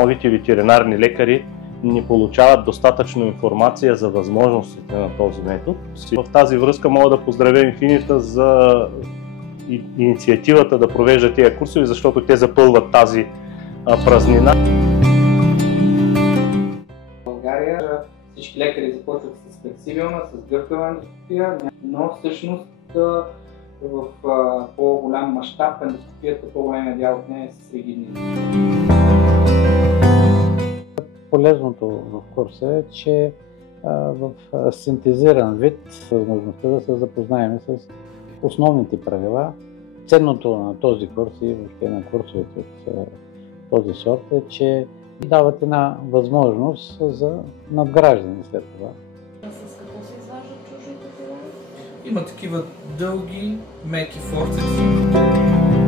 новите ветеринарни лекари не получават достатъчно информация за възможностите на този метод. В тази връзка мога да поздравя Infinita за инициативата да провежда тези курсове, защото те запълват тази празнина. В България всички лекари започват с флексибилна, с гъвкава ендоскопия, но всъщност в по-голям мащаб ендоскопията, по-големия дял от нея е с ригидни. Полезното в курса е, че в синтезиран вид възможността да се запознаем с основните правила. Ценното на този курс и въобще на курсовете от този сорт е, че дават една възможност за надграждане след това. С какво се изваждат чужите тела? Има такива дълги, меки форцепси.